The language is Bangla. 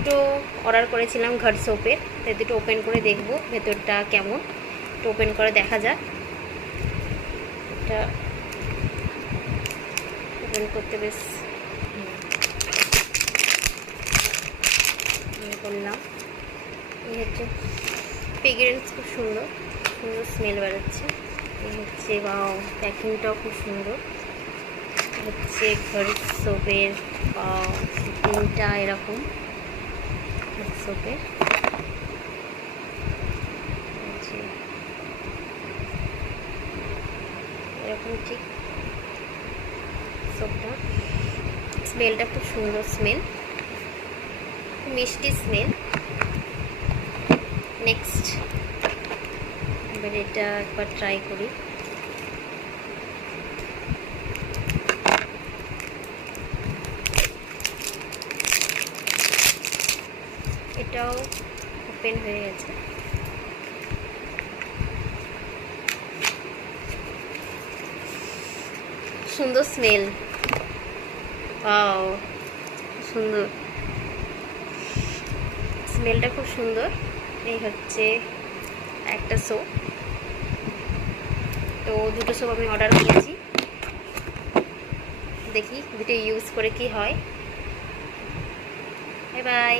দুটো অর্ডার করেছিলাম ঘর সোপের, তাই দুটো ওপেন করে দেখব ভেতরটা কেমন। একটু ওপেন করে দেখা যাক। এটা ওপেন করতে বেশ করলাম। এই হচ্ছে ফ্রেগ্রেন্স, খুব সুন্দর সুন্দর স্মেল বেরোচ্ছে। এই হচ্ছে বাও, প্যাকিংটাও খুব সুন্দর। হচ্ছে ঘর সোপের প্যাকিংটা এরকম, ঘর সোপের এরকম ঠিক সোপটা। স্মেলটা খুব সুন্দর স্মেল, মিষ্টি স্মেল। নেক্সট এবার এটা একবার ট্রাই করি। এটাও ওপেন হয়ে গেছে। সুন্দর স্মেল, সুন্দর স্মেলটা, খুব সুন্দর। এই হচ্ছে একটা সোপ। তো দুটো সোপ আমি অর্ডার করেছি, দেখি দুটো ইউজ করে কি হয়। Bye bye.